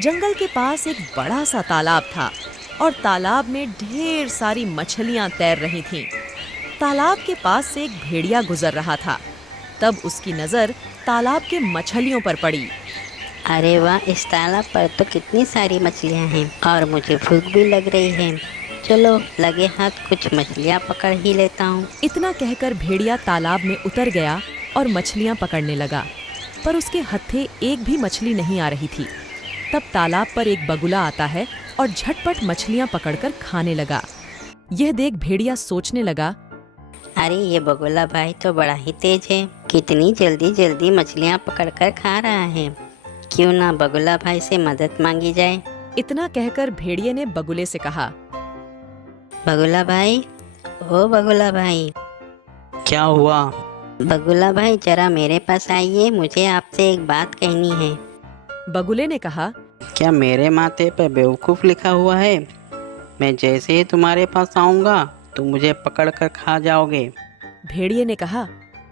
जंगल के पास एक बड़ा सा तालाब था और तालाब में ढेर सारी मछलियां तैर रही थीं। तालाब के पास से एक भेड़िया गुजर रहा था। तब उसकी नजर तालाब के मछलियों पर पड़ी। अरे वाह, इस तालाब पर तो कितनी सारी मछलियाँ हैं और मुझे भूख भी लग रही है। चलो लगे हाथ कुछ मछलियाँ पकड़ ही लेता हूँ। इतना कहकर भेड़िया तालाब में उतर गया और मछलियां पकड़ने लगा, पर उसके हत्थे एक भी मछली नहीं आ रही थी। तब तालाब पर एक बगुला आता है और झटपट मछलियां पकड़कर खाने लगा। यह देख भेड़िया सोचने लगा, अरे ये बगुला भाई तो बड़ा ही तेज है, कितनी जल्दी जल्दी मछलियाँ पकड़कर खा रहा है। क्यों ना बगुला भाई से मदद मांगी जाए। इतना कहकर भेड़िए ने बगुले से कहा, बगुला भाई, ओ बगुला भाई, क्या हुआ? बगुला भाई जरा मेरे पास आइए, मुझे आपसे एक बात कहनी है। बगुले ने कहा, क्या मेरे माथे पे बेवकूफ़ लिखा हुआ है? मैं जैसे ही तुम्हारे पास आऊँगा तुम मुझे पकड़ कर खा जाओगे। भेड़िए ने कहा,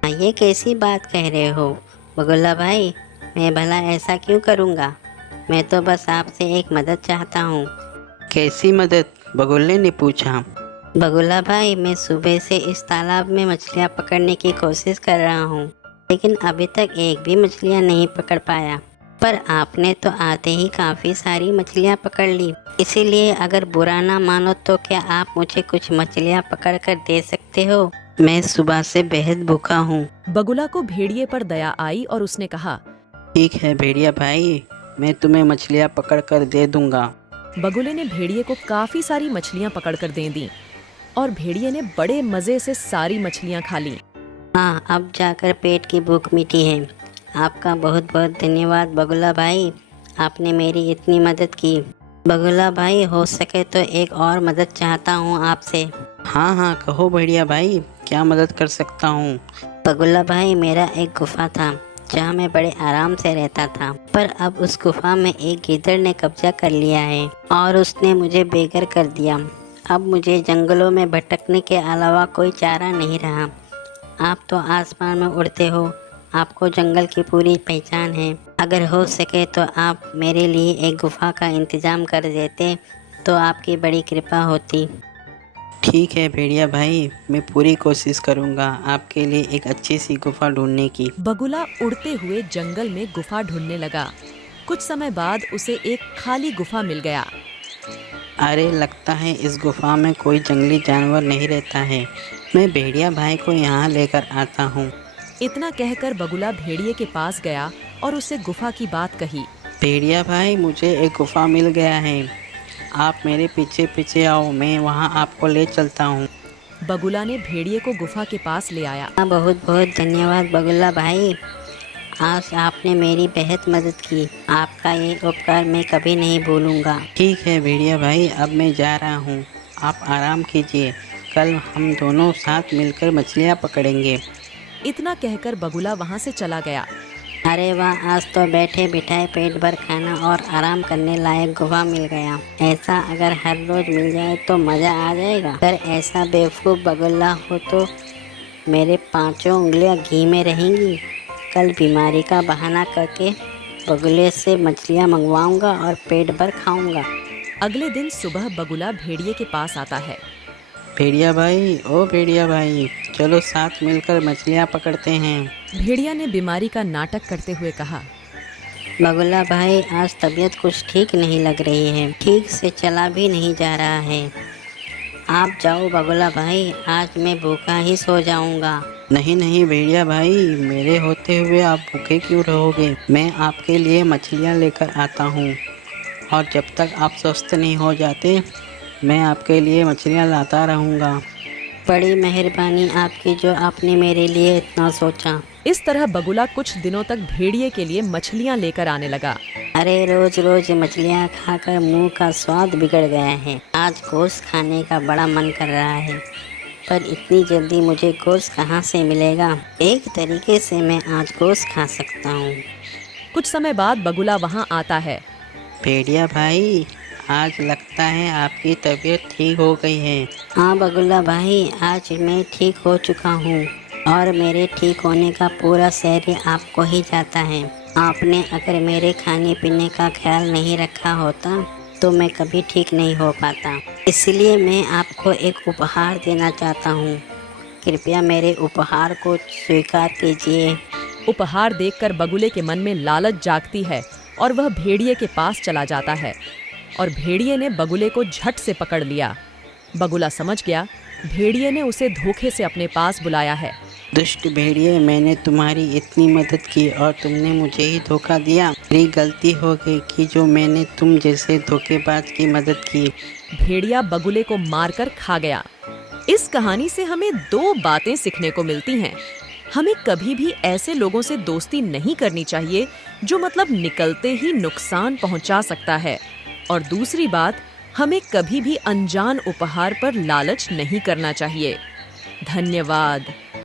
ये कैसी बात कह रहे हो बगुला भाई, मैं भला ऐसा क्यों करूँगा। मैं तो बस आपसे एक मदद चाहता हूँ। कैसी मदद? बगुले ने पूछा। बगुला भाई, मैं सुबह से इस तालाब में मछलियाँ पकड़ने की कोशिश कर रहा हूँ, लेकिन अभी तक एक भी मछलियाँ नहीं पकड़ पाया। पर आपने तो आते ही काफ़ी सारी मछलियाँ पकड़ ली, इसीलिए अगर बुरा ना मानो तो क्या आप मुझे कुछ मछलियाँ पकड़ कर दे सकते हो। मैं सुबह से बेहद भूखा हूँ। बगुला को भेड़िए पर दया आई और उसने कहा, ठीक है भेड़िया भाई, मैं तुम्हें मछलियाँ पकड़ कर दे दूँगा। बगुले ने भेड़िए को काफी सारी मछलियां पकड़कर दे दी और भेड़िए ने बड़े मजे से सारी मछलियां खा ली। हाँ, अब जाकर पेट की भूख मिटी है। आपका बहुत बहुत धन्यवाद बगुला भाई, आपने मेरी इतनी मदद की। बगुला भाई, हो सके तो एक और मदद चाहता हूँ आपसे। हाँ हाँ कहो भेड़िया भाई, क्या मदद कर सकता हूँ? बगुला भाई, मेरा एक गुफा था जहाँ मैं बड़े आराम से रहता था, पर अब उस गुफा में एक गीदड़ ने कब्जा कर लिया है और उसने मुझे बेघर कर दिया। अब मुझे जंगलों में भटकने के अलावा कोई चारा नहीं रहा। आप तो आसमान में उड़ते हो, आपको जंगल की पूरी पहचान है। अगर हो सके तो आप मेरे लिए एक गुफा का इंतजाम कर देते तो आपकी बड़ी कृपा होती। ठीक है भेड़िया भाई, मैं पूरी कोशिश करूँगा आपके लिए एक अच्छी सी गुफा ढूंढने की। बगुला उड़ते हुए जंगल में गुफा ढूंढने लगा। कुछ समय बाद उसे एक खाली गुफा मिल गया। अरे लगता है इस गुफा में कोई जंगली जानवर नहीं रहता है। मैं भेड़िया भाई को यहाँ लेकर आता हूँ। इतना कहकर बगुला भेड़िए के पास गया और उसे गुफा की बात कही। भेड़िया भाई, मुझे एक गुफा मिल गया है, आप मेरे पीछे पीछे आओ, मैं वहाँ आपको ले चलता हूँ। बगुला ने भेड़िए को गुफा के पास ले आया। बहुत बहुत धन्यवाद बगुला भाई, आज आपने मेरी बेहद मदद की। आपका ये उपकार मैं कभी नहीं भूलूंगा। ठीक है भेड़िया भाई, अब मैं जा रहा हूँ, आप आराम कीजिए, कल हम दोनों साथ मिलकर मछलियाँ पकड़ेंगे। इतना कहकर बगुला वहाँ से चला गया। अरे वाह, आज तो बैठे बिठाए पेट भर खाना और आराम करने लायक गुफा मिल गया। ऐसा अगर हर रोज मिल जाए तो मज़ा आ जाएगा। अगर ऐसा बेवकूफ़ बगुला हो तो मेरे पांचों उंगलियां घी में रहेंगी। कल बीमारी का बहाना करके बगुले से मछलियां मंगवाऊंगा और पेट भर खाऊंगा। अगले दिन सुबह बगुला भेड़िए के पास आता है। भेड़िया भाई, ओ भेड़िया भाई, चलो साथ मिलकर मछलियाँ पकड़ते हैं। भेड़िया ने बीमारी का नाटक करते हुए कहा, बगुला भाई, आज तबीयत कुछ ठीक नहीं लग रही है, ठीक से चला भी नहीं जा रहा है। आप जाओ बगुला भाई, आज मैं भूखा ही सो जाऊंगा। नहीं नहीं भेड़िया भाई, मेरे होते हुए आप भूखे क्यों रहोगे? मैं आपके लिए मछलियाँ लेकर आता हूँ और जब तक आप स्वस्थ नहीं हो जाते मैं आपके लिए मछलियाँ लाता रहूँगा। बड़ी मेहरबानी आपकी जो आपने मेरे लिए इतना सोचा। इस तरह बगुला कुछ दिनों तक भेड़िए के लिए मछलियाँ लेकर आने लगा। अरे रोज रोज मछलियाँ खाकर मुंह का स्वाद बिगड़ गया है। आज गोश्त खाने का बड़ा मन कर रहा है, पर इतनी जल्दी मुझे गोश्त कहाँ से मिलेगा। एक तरीके से मैं आज गोश्त खा सकता हूँ। कुछ समय बाद बगुला वहाँ आता है। भेड़िया भाई, आज लगता है आपकी तबीयत ठीक हो गई है। हाँ बगुला भाई, आज मैं ठीक हो चुका हूँ और मेरे ठीक होने का पूरा श्रेय आपको ही जाता है। आपने अगर मेरे खाने पीने का ख्याल नहीं रखा होता तो मैं कभी ठीक नहीं हो पाता। इसलिए मैं आपको एक उपहार देना चाहता हूँ। कृपया मेरे उपहार को स्वीकार कीजिए। उपहार देखकर बगुले के मन में लालच जागती है और वह भेड़िए के पास चला जाता है और भेड़िए ने बगुले को झट से पकड़ लिया। बगुला समझ गया भेड़िए ने उसे धोखे से अपने पास बुलाया है। दुष्ट भेड़िए, मैंने तुम्हारी इतनी मदद की और तुमने मुझे ही धोखा दिया। मेरी गलती हो गई कि जो मैंने तुम जैसे धोखेबाज की मदद की। भेड़िया बगुले को मारकर खा गया। इस कहानी से हमें 2 बातें सीखने को मिलती हैं। हमें कभी भी ऐसे लोगों से दोस्ती नहीं करनी चाहिए जो मतलब निकलते ही नुकसान पहुंचा सकता है। और दूसरी बात, हमें कभी भी अनजान उपहार पर लालच नहीं करना चाहिए। धन्यवाद।